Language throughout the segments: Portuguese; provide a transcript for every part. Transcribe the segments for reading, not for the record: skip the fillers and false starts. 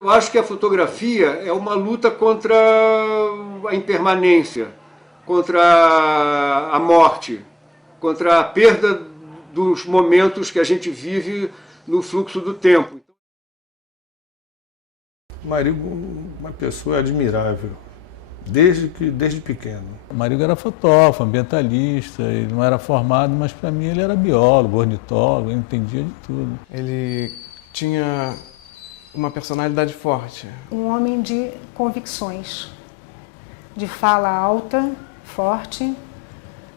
Eu acho que a fotografia é uma luta contra a impermanência, contra a morte, contra a perda dos momentos que a gente vive no fluxo do tempo. Marigo, uma pessoa admirável, desde pequeno. O Marigo era fotógrafo, ambientalista, ele não era formado, mas para mim ele era biólogo, ornitólogo, ele entendia de tudo. Ele tinha uma personalidade forte. Um homem de convicções, de fala alta, forte,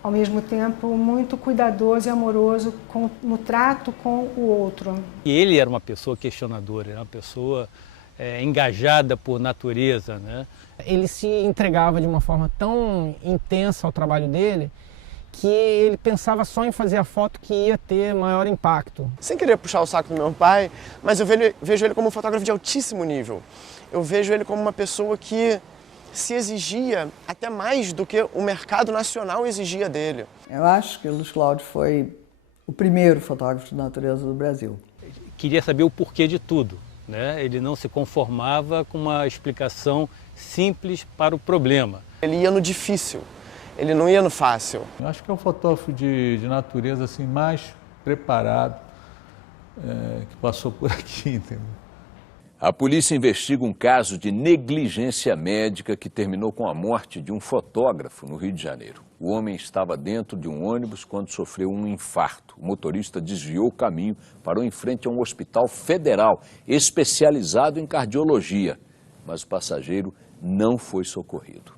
ao mesmo tempo muito cuidadoso e amoroso no trato com o outro. E ele era uma pessoa questionadora, era uma pessoa engajada por natureza, né? Ele se entregava de uma forma tão intensa ao trabalho dele que ele pensava só em fazer a foto que ia ter maior impacto. Sem querer puxar o saco do meu pai, mas eu vejo ele como um fotógrafo de altíssimo nível. Eu vejo ele como uma pessoa que se exigia até mais do que o mercado nacional exigia dele. Eu acho que o Luiz Cláudio foi o primeiro fotógrafo de natureza do Brasil. Queria saber o porquê de tudo, né? Ele não se conformava com uma explicação simples para o problema. Ele ia no difícil, ele não ia no fácil. Eu acho que é o fotógrafo de natureza assim, mais preparado que passou por aqui, entendeu? A polícia investiga um caso de negligência médica que terminou com a morte de um fotógrafo no Rio de Janeiro. O homem estava dentro de um ônibus quando sofreu um infarto. O motorista desviou o caminho, parou em frente a um hospital federal especializado em cardiologia, mas o passageiro não foi socorrido.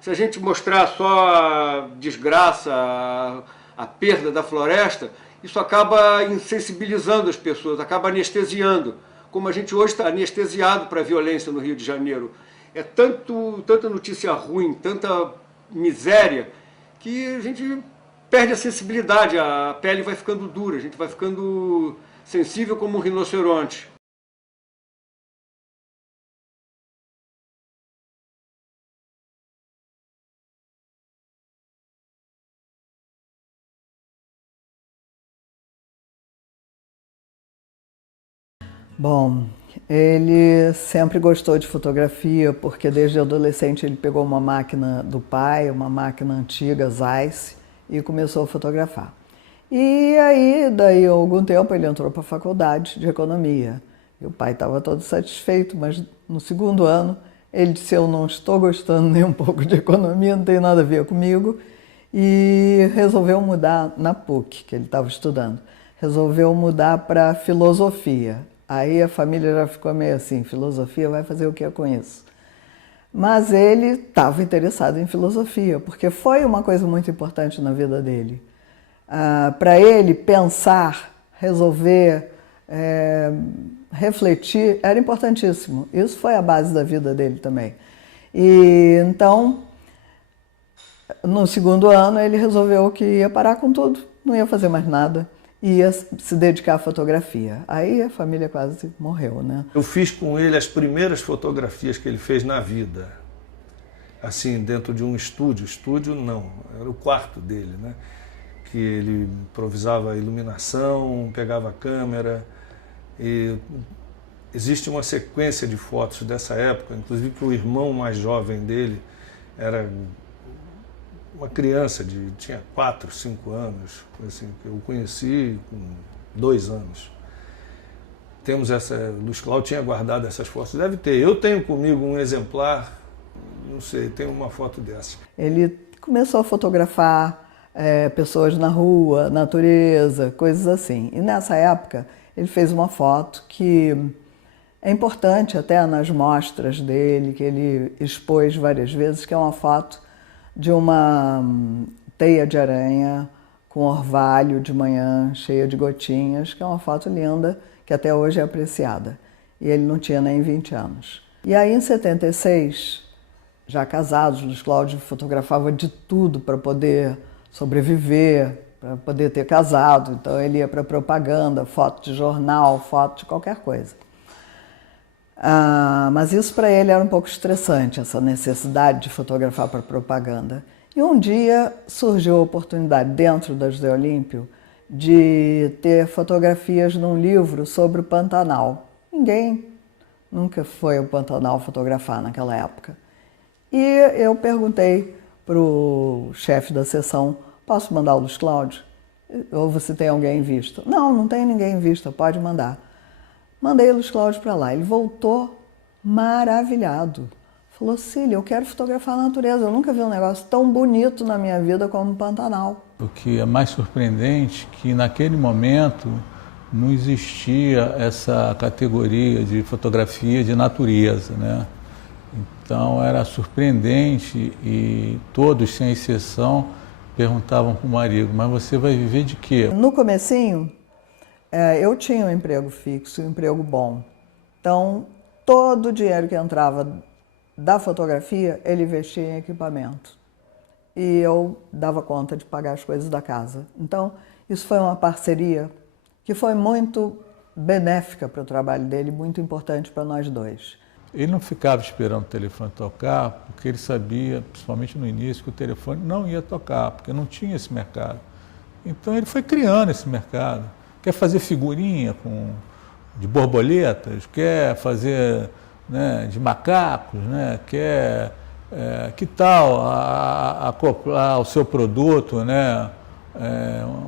Se a gente mostrar só a desgraça, a perda da floresta, isso acaba insensibilizando as pessoas, acaba anestesiando, como a gente hoje está anestesiado para a violência no Rio de Janeiro. É tanta notícia ruim, tanta miséria, que a gente perde a sensibilidade, a pele vai ficando dura, a gente vai ficando sensível como um rinoceronte. Bom, ele sempre gostou de fotografia, porque desde adolescente ele pegou uma máquina do pai, uma máquina antiga, Zeiss, e começou a fotografar. E aí, daí a algum tempo, ele entrou para a faculdade de economia. E o pai estava todo satisfeito, mas no segundo ano ele disse: eu não estou gostando nem um pouco de economia, não tem nada a ver comigo, e resolveu mudar na PUC, que ele estava estudando. Resolveu mudar para filosofia. Aí a família já ficou meio assim: filosofia, vai fazer o que com isso? Mas ele estava interessado em filosofia, porque foi uma coisa muito importante na vida dele. Para ele, pensar, resolver, refletir, era importantíssimo. Isso foi a base da vida dele também. E então, no segundo ano, ele resolveu que ia parar com tudo, não ia fazer mais nada. Ia se dedicar à fotografia. Aí a família quase morreu, né? Eu fiz com ele as primeiras fotografias que ele fez na vida. Assim, dentro de um estúdio. Estúdio não, era o quarto dele, né? Que ele improvisava a iluminação, pegava a câmera. E existe uma sequência de fotos dessa época, inclusive que o irmão mais jovem dele era uma criança, tinha 4, 5 anos, assim, que eu conheci com 2 anos. Temos essa, o Luiz Cláudio tinha guardado essas fotos, deve ter. Eu tenho comigo um exemplar, não sei, tem uma foto dessa. Ele começou a fotografar pessoas na rua, natureza, coisas assim. E nessa época ele fez uma foto que é importante até nas mostras dele, que ele expôs várias vezes, que é uma foto de uma teia de aranha com orvalho de manhã, cheia de gotinhas, que é uma foto linda, que até hoje é apreciada. E ele não tinha nem 20 anos. E aí, em 76, já casados, Luiz Cláudio fotografava de tudo para poder sobreviver, para poder ter casado. Então ele ia para propaganda, foto de jornal, foto de qualquer coisa. Mas isso para ele era um pouco estressante, essa necessidade de fotografar para propaganda. E um dia surgiu a oportunidade, dentro da José Olímpio, de ter fotografias num livro sobre o Pantanal. Ninguém nunca foi ao Pantanal fotografar naquela época. E eu perguntei para o chefe da seção, posso mandar o Luiz Cláudio? Ou você tem alguém em vista? Não, não tem ninguém em vista, pode mandar. Mandei o Luiz Cláudio para lá. Ele voltou maravilhado. Falou, Cília, eu quero fotografar a natureza. Eu nunca vi um negócio tão bonito na minha vida como o Pantanal. O que é mais surpreendente é que naquele momento não existia essa categoria de fotografia de natureza, né? Então era surpreendente e todos, sem exceção, perguntavam para o marido, mas você vai viver de quê? No comecinho, eu tinha um emprego fixo, um emprego bom. Então, todo o dinheiro que entrava da fotografia, ele investia em equipamento. E eu dava conta de pagar as coisas da casa. Então, isso foi uma parceria que foi muito benéfica para o trabalho dele, muito importante para nós dois. Ele não ficava esperando o telefone tocar, porque ele sabia, principalmente no início, que o telefone não ia tocar, porque não tinha esse mercado. Então ele foi criando esse mercado. Quer fazer figurinha de borboletas, quer fazer, né, de macacos, né, quer, que tal acoplar o seu produto, né,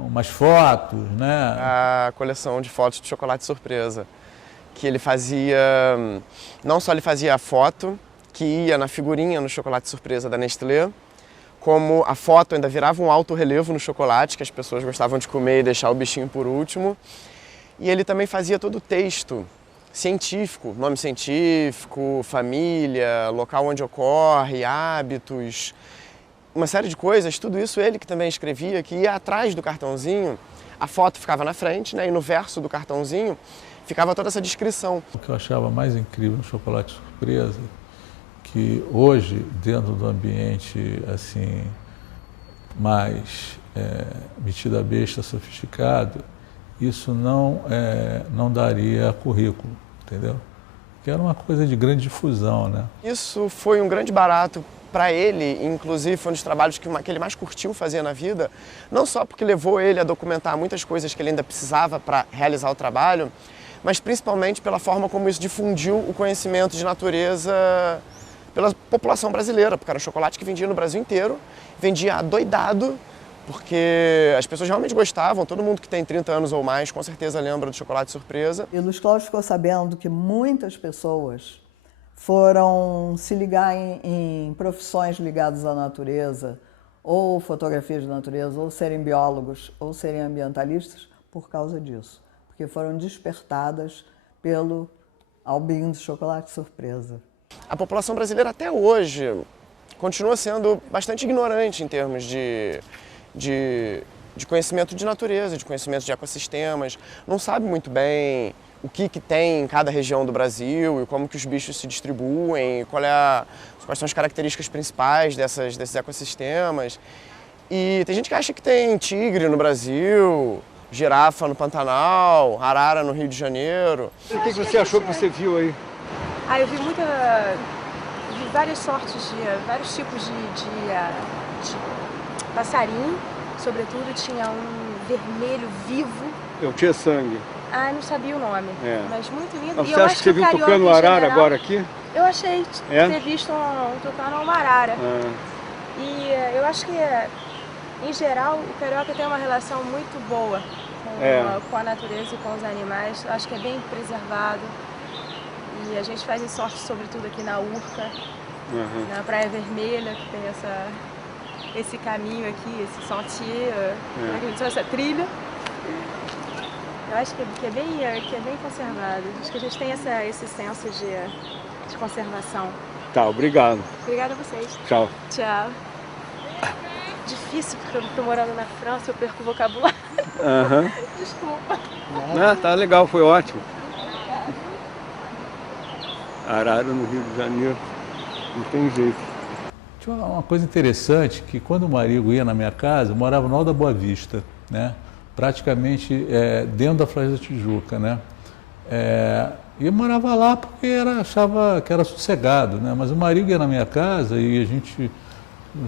umas fotos, né? A coleção de fotos de chocolate surpresa, que ele fazia, não só ele fazia a foto, que ia na figurinha no chocolate surpresa da Nestlé, como a foto ainda virava um alto relevo no chocolate, que as pessoas gostavam de comer e deixar o bichinho por último. E ele também fazia todo o texto científico, nome científico, família, local onde ocorre, hábitos, uma série de coisas, tudo isso ele que também escrevia, que ia atrás do cartãozinho, a foto ficava na frente, né, e no verso do cartãozinho ficava toda essa descrição. O que eu achava mais incrível no chocolate surpresa, que hoje, dentro do ambiente assim, mais metido a besta, sofisticado, isso não daria currículo, entendeu? Que era uma coisa de grande difusão, né? Isso foi um grande barato para ele, inclusive foi um dos trabalhos que ele mais curtiu fazer na vida, não só porque levou ele a documentar muitas coisas que ele ainda precisava para realizar o trabalho, mas principalmente pela forma como isso difundiu o conhecimento de natureza pela população brasileira, porque era um chocolate que vendia no Brasil inteiro, vendia adoidado, porque as pessoas realmente gostavam, todo mundo que tem 30 anos ou mais com certeza lembra do chocolate surpresa. E o Luiz Cláudio ficou sabendo que muitas pessoas foram se ligar em profissões ligadas à natureza, ou fotografia de natureza, ou serem biólogos, ou serem ambientalistas, por causa disso. Porque foram despertadas pelo albinho do chocolate surpresa. A população brasileira até hoje continua sendo bastante ignorante em termos de conhecimento de natureza, de conhecimento de ecossistemas, não sabe muito bem o que tem em cada região do Brasil e como que os bichos se distribuem, quais são as características principais desses ecossistemas. E tem gente que acha que tem tigre no Brasil, girafa no Pantanal, arara no Rio de Janeiro. O que você achou que você viu aí? Eu vi várias sortes, vários tipos de passarinho, sobretudo tinha um vermelho vivo. Eu tinha sangue. Não sabia o nome, mas muito lindo. Você acha que você viu tocando arara agora aqui? Eu achei ter visto um tocando uma arara. E eu acho que, em geral, o carioca tem uma relação muito boa com a natureza e com os animais. Eu acho que é bem preservado. E a gente faz sorte, sobretudo aqui na Urca, na Praia Vermelha, que tem esse caminho aqui, esse sentier, essa trilha. Eu acho que é bem conservado. Acho que a gente tem esse senso de conservação. Tá, obrigado. Obrigada a vocês. Tchau. Tchau. Difícil, porque eu tô morando na França, eu perco o vocabulário. Desculpa. Tá legal, foi ótimo. Arara no Rio de Janeiro, não tem jeito. Tinha uma coisa interessante, que quando o marido ia na minha casa, eu morava no Alto da Boa Vista, né? Praticamente dentro da Floresta da Tijuca, né? E eu morava lá porque achava que era sossegado, né? Mas o marido ia na minha casa e a gente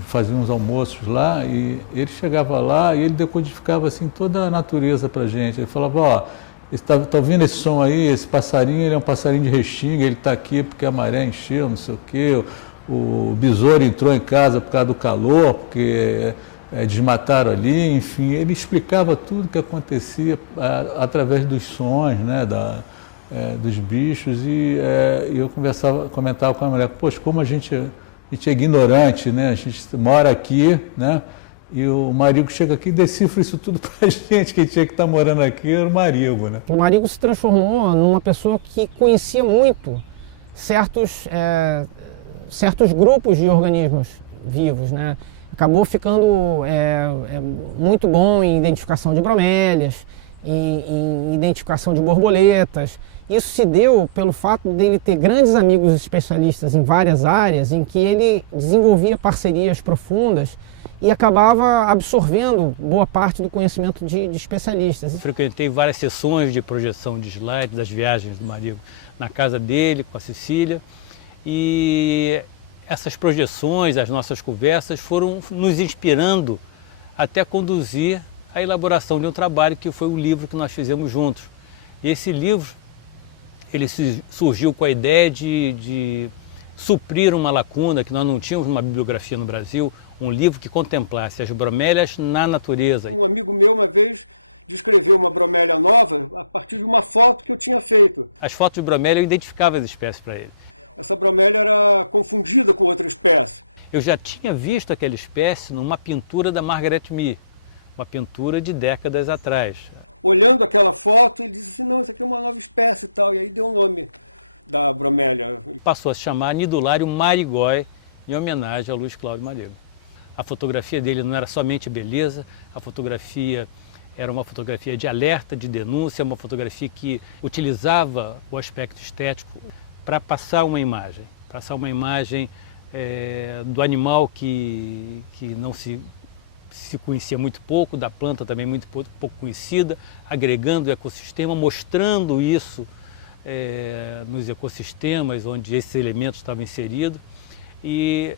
fazia uns almoços lá e ele chegava lá e ele decodificava assim toda a natureza pra gente. Ele falava, Está ouvindo esse som aí? Esse passarinho, ele é um passarinho de restinga, ele está aqui porque a maré encheu, não sei o quê. O besouro entrou em casa por causa do calor, porque desmataram ali, enfim. Ele explicava tudo o que acontecia através dos sons, né, dos bichos. E eu comentava com a mulher, poxa, como a gente é ignorante, né? A gente mora aqui, né? E o Marigo chega aqui e decifra isso tudo pra gente, quem tinha que estar morando aqui era o Marigo, né? O Marigo se transformou numa pessoa que conhecia muito certos grupos de organismos vivos, né? Acabou ficando muito bom em identificação de bromélias, em identificação de borboletas. Isso se deu pelo fato dele ter grandes amigos especialistas em várias áreas, em que ele desenvolvia parcerias profundas e acabava absorvendo boa parte do conhecimento de especialistas. Frequentei várias sessões de projeção de slides das viagens do Marigo na casa dele, com a Cecília, e essas projeções, as nossas conversas foram nos inspirando até conduzir a elaboração de um trabalho que foi o livro que nós fizemos juntos. E esse livro, ele surgiu com a ideia de suprir uma lacuna que nós não tínhamos uma bibliografia no Brasil, um livro que contemplasse as bromélias na natureza. Um amigo meu, uma vez, descreveu uma bromélia nova a partir de uma foto que eu tinha feito. As fotos de bromélia eu identificava as espécies para ele. Essa bromélia era confundida com outra espécie. Eu já tinha visto aquela espécie numa pintura da Margaret Mee, uma pintura de décadas atrás. Olhando aquela foto, eu disse, nossa, tem uma nova espécie e tal, e aí deu um nome da bromélia. Passou a se chamar Nidulário marigói, em homenagem ao Luiz Cláudio Marigo. A fotografia dele não era somente beleza, a fotografia era uma fotografia de alerta, de denúncia, uma fotografia que utilizava o aspecto estético para passar uma imagem do animal que não se conhecia muito pouco, da planta também muito pouco conhecida, agregando o ecossistema, mostrando isso nos ecossistemas onde esses elementos estavam inseridos. E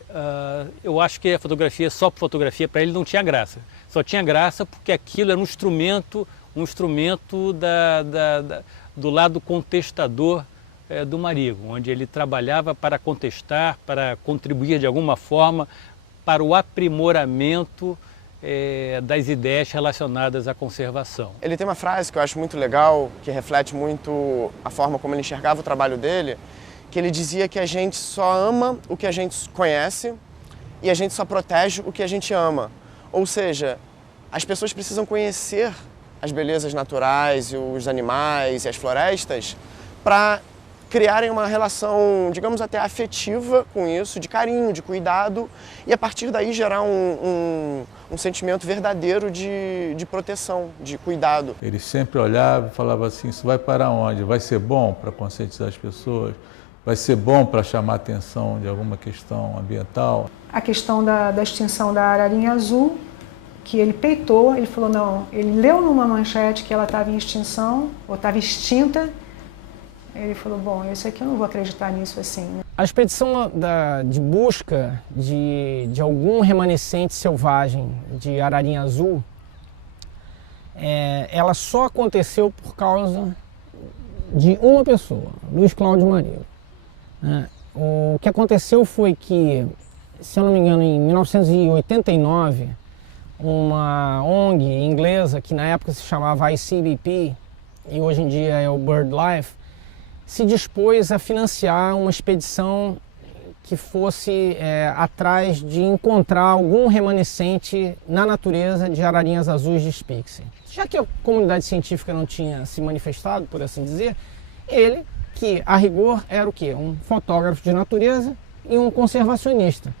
eu acho que a fotografia, só por fotografia, para ele não tinha graça. Só tinha graça porque aquilo era um instrumento do lado contestador do Marigo, onde ele trabalhava para contestar, para contribuir de alguma forma para o aprimoramento das ideias relacionadas à conservação. Ele tem uma frase que eu acho muito legal, que reflete muito a forma como ele enxergava o trabalho dele, que ele dizia que a gente só ama o que a gente conhece e a gente só protege o que a gente ama. Ou seja, as pessoas precisam conhecer as belezas naturais, e os animais e as florestas para criarem uma relação, digamos até afetiva com isso, de carinho, de cuidado, e a partir daí gerar um sentimento verdadeiro de proteção, de cuidado. Ele sempre olhava e falava assim, isso vai para onde? Vai ser bom para conscientizar as pessoas? Vai ser bom para chamar a atenção de alguma questão ambiental? A questão da extinção da ararinha azul, que ele peitou, ele falou não, ele leu numa manchete que ela estava em extinção, ou estava extinta. Ele falou, bom, isso aqui eu não vou acreditar nisso assim. Né? A expedição de busca de algum remanescente selvagem de ararinha azul, ela só aconteceu por causa de uma pessoa, Luiz Cláudio Marigo. O que aconteceu foi que, se eu não me engano, em 1989, uma ONG inglesa, que na época se chamava ICBP, e hoje em dia é o BirdLife, se dispôs a financiar uma expedição que fosse atrás de encontrar algum remanescente na natureza de ararinhas azuis de Spix. Já que a comunidade científica não tinha se manifestado, por assim dizer, ele, que a rigor era o quê? Um fotógrafo de natureza e um conservacionista,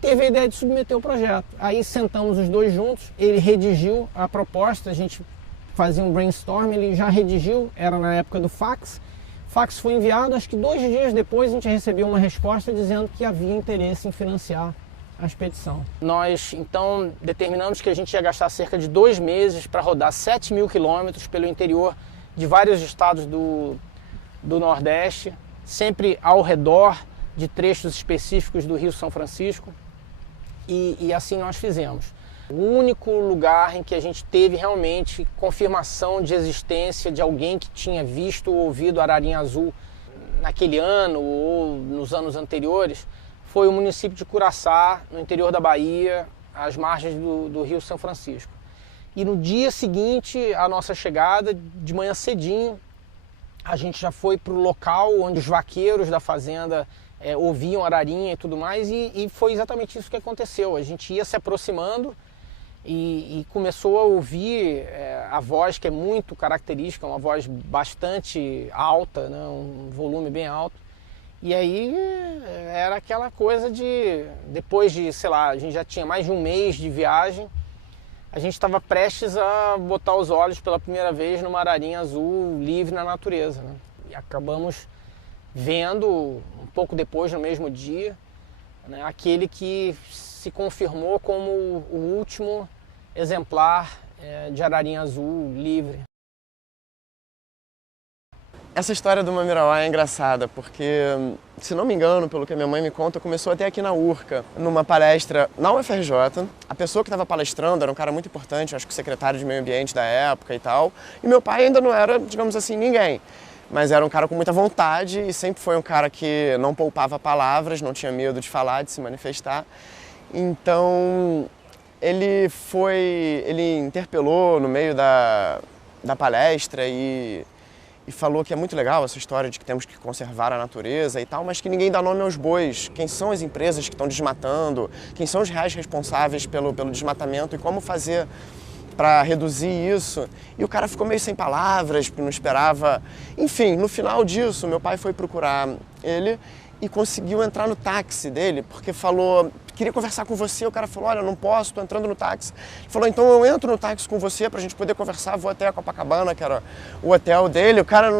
teve a ideia de submeter o projeto. Aí sentamos os dois juntos, ele redigiu a proposta, a gente fazia um brainstorm, ele já redigiu, era na época do fax. O fax foi enviado, acho que 2 dias depois a gente recebeu uma resposta dizendo que havia interesse em financiar a expedição. Nós então determinamos que a gente ia gastar cerca de 2 meses para rodar 7.000 quilômetros pelo interior de vários estados do Nordeste, sempre ao redor de trechos específicos do Rio São Francisco, e assim nós fizemos. O único lugar em que a gente teve realmente confirmação de existência de alguém que tinha visto ou ouvido ararinha azul naquele ano ou nos anos anteriores foi o município de Curaçá, no interior da Bahia, às margens do Rio São Francisco. E no dia seguinte à nossa chegada, de manhã cedinho, a gente já foi para o local onde os vaqueiros da fazenda ouviam ararinha e tudo mais, e foi exatamente isso que aconteceu. A gente ia se aproximando e começou a ouvir a voz, que é muito característica, uma voz bastante alta, né, um volume bem alto. E aí era aquela coisa de, depois de, sei lá, a gente já tinha mais de um mês de viagem, a gente estava prestes a botar os olhos pela primeira vez numa ararinha azul livre na natureza, né? E acabamos vendo, um pouco depois, no mesmo dia, né, aquele que se confirmou como o último exemplar de ararinha azul livre. Essa história do Mamirauá é engraçada, porque, se não me engano, pelo que a minha mãe me conta, começou até aqui na URCA, numa palestra na UFRJ. A pessoa que estava palestrando era um cara muito importante, acho que o secretário de meio ambiente da época e tal. E meu pai ainda não era, digamos assim, ninguém. Mas era um cara com muita vontade e sempre foi um cara que não poupava palavras, não tinha medo de falar, de se manifestar. Então, ele interpelou no meio da palestra e falou que é muito legal essa história de que temos que conservar a natureza e tal, mas que ninguém dá nome aos bois. Quem são as empresas que estão desmatando, quem são os reais responsáveis pelo desmatamento e como fazer para reduzir isso. E o cara ficou meio sem palavras, não esperava. Enfim, no final disso, meu pai foi procurar ele e conseguiu entrar no táxi dele, porque falou, queria conversar com você. O cara falou, olha, não posso, estou entrando no táxi. Ele falou, então eu entro no táxi com você para a gente poder conversar, vou até a Copacabana, que era o hotel dele. O cara,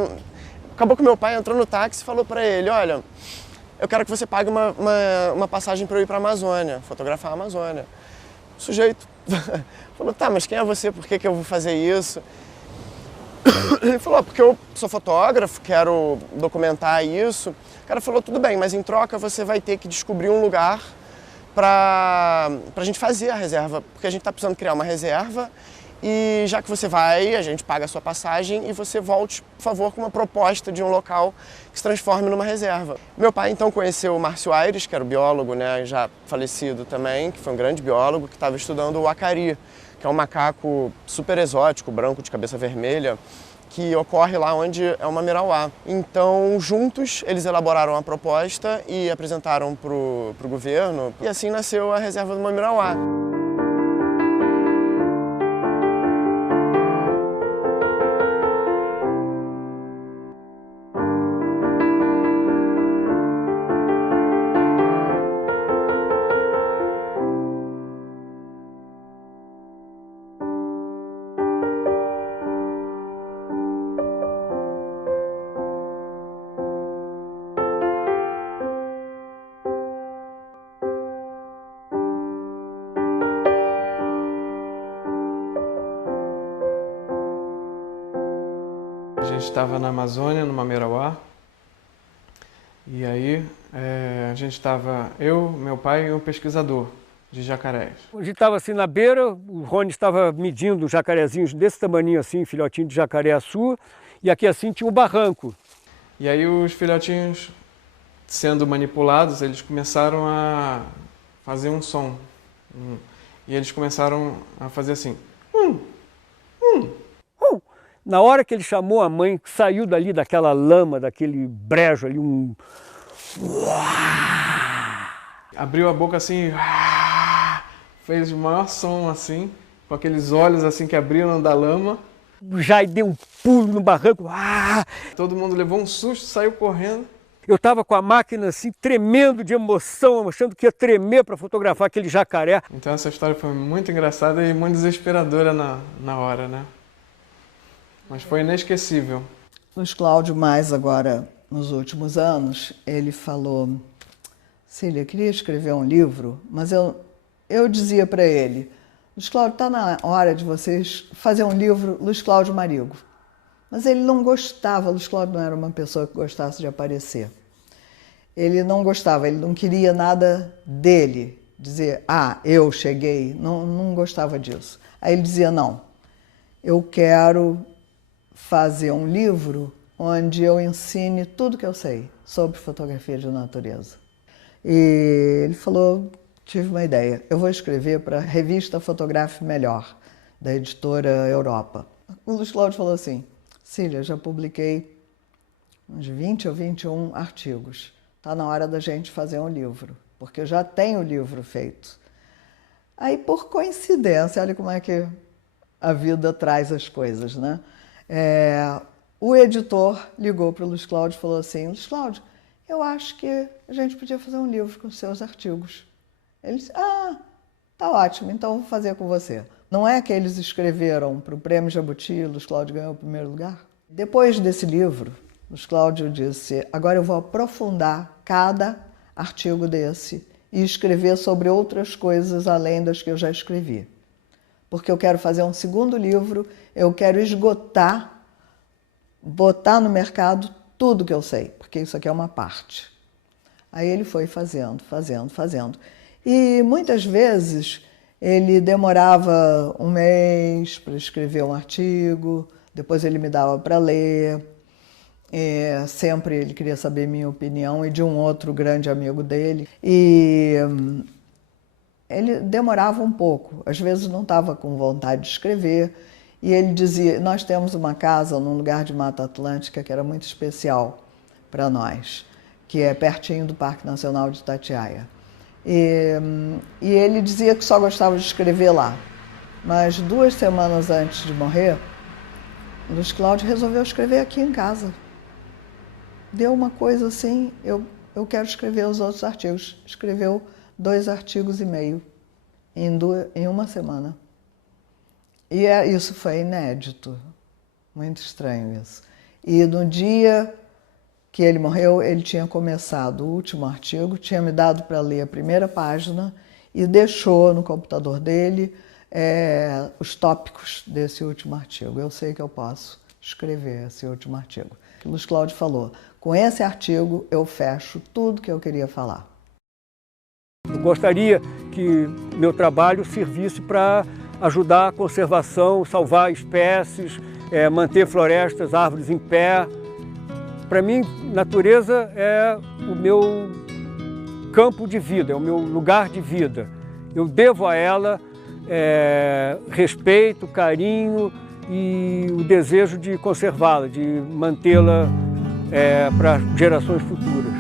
acabou que meu pai entrou no táxi e falou para ele, olha, eu quero que você pague uma passagem para eu ir para a Amazônia, fotografar a Amazônia. O sujeito falou, tá, mas quem é você, por que eu vou fazer isso? Ele falou, porque eu sou fotógrafo, quero documentar isso. O cara falou, tudo bem, mas em troca você vai ter que descobrir um lugar para a gente fazer a reserva, porque a gente está precisando criar uma reserva e já que você vai, a gente paga a sua passagem e você volte, por favor, com uma proposta de um local que se transforme numa reserva. Meu pai então conheceu o Márcio Aires, que era o biólogo, né, já falecido também, que foi um grande biólogo, que estava estudando o acari, que é um macaco super exótico, branco de cabeça vermelha, que ocorre lá onde é o Mamirauá. Então, juntos, eles elaboraram a proposta e apresentaram para o governo, e assim nasceu a reserva do Mamirauá. A gente estava na Amazônia, no Mamirauá, e aí a gente estava, eu, meu pai e um pesquisador de jacarés. A gente estava assim na beira, o Rony estava medindo jacarezinhos desse tamaninho assim, filhotinho de jacaré-açu, e aqui assim tinha um barranco. E aí os filhotinhos sendo manipulados, eles começaram a fazer um som. E eles começaram a fazer assim. Na hora que ele chamou a mãe, saiu dali daquela lama, daquele brejo ali, abriu a boca assim, fez o maior som assim, com aqueles olhos assim que abriram da lama. Já deu um pulo no barranco. Todo mundo levou um susto, saiu correndo. Eu estava com a máquina assim, tremendo de emoção, achando que ia tremer para fotografar aquele jacaré. Então essa história foi muito engraçada e muito desesperadora na hora, né? Mas foi inesquecível. Luiz Cláudio Mais agora, nos últimos anos, ele falou, Cília, eu queria escrever um livro, mas eu dizia para ele, Luiz Cláudio, está na hora de vocês fazer um livro Luiz Cláudio Marigo. Mas ele não gostava, Luiz Cláudio não era uma pessoa que gostasse de aparecer. Ele não gostava, ele não queria nada dele, dizer, eu cheguei, não gostava disso. Aí ele dizia, não, eu quero fazer um livro onde eu ensine tudo que eu sei sobre fotografia de natureza. E ele falou, tive uma ideia, eu vou escrever para a revista Fotografe Melhor, da editora Europa. O Luiz Cláudio falou assim, Cília, já publiquei uns 20 ou 21 artigos, está na hora da gente fazer um livro, porque eu já tenho o livro feito. Aí, por coincidência, olha como é que a vida traz as coisas, né? O editor ligou para o Luiz Cláudio e falou assim, Luiz Cláudio, eu acho que a gente podia fazer um livro com os seus artigos. Ele disse, tá ótimo, então vou fazer com você. Não é que eles escreveram para o Prêmio Jabuti e o Luiz Cláudio ganhou o primeiro lugar? Depois desse livro, o Luiz Cláudio disse, agora eu vou aprofundar cada artigo desse e escrever sobre outras coisas além das que eu já escrevi. Porque eu quero fazer um segundo livro, eu quero esgotar, botar no mercado tudo que eu sei, porque isso aqui é uma parte. Aí ele foi fazendo. E muitas vezes ele demorava um mês para escrever um artigo, depois ele me dava para ler. Sempre ele queria saber minha opinião e de um outro grande amigo dele. E ele demorava um pouco, às vezes não estava com vontade de escrever. E ele dizia, nós temos uma casa num lugar de Mata Atlântica que era muito especial para nós, que é pertinho do Parque Nacional de Itatiaia. E ele dizia que só gostava de escrever lá. Mas 2 semanas antes de morrer, o Luiz Cláudio resolveu escrever aqui em casa. Deu uma coisa assim, eu quero escrever os outros artigos. Escreveu 2 artigos e meio em uma semana. E isso foi inédito, muito estranho isso. E no dia que ele morreu, ele tinha começado o último artigo, tinha me dado para ler a primeira página e deixou no computador dele os tópicos desse último artigo. Eu sei que eu posso escrever esse último artigo. O Luiz Cláudio falou, com esse artigo eu fecho tudo que eu queria falar. Eu gostaria que meu trabalho servisse para ajudar a conservação, salvar espécies, manter florestas, árvores em pé. Para mim, natureza é o meu campo de vida, é o meu lugar de vida. Eu devo a ela respeito, carinho e o desejo de conservá-la, de mantê-la para gerações futuras.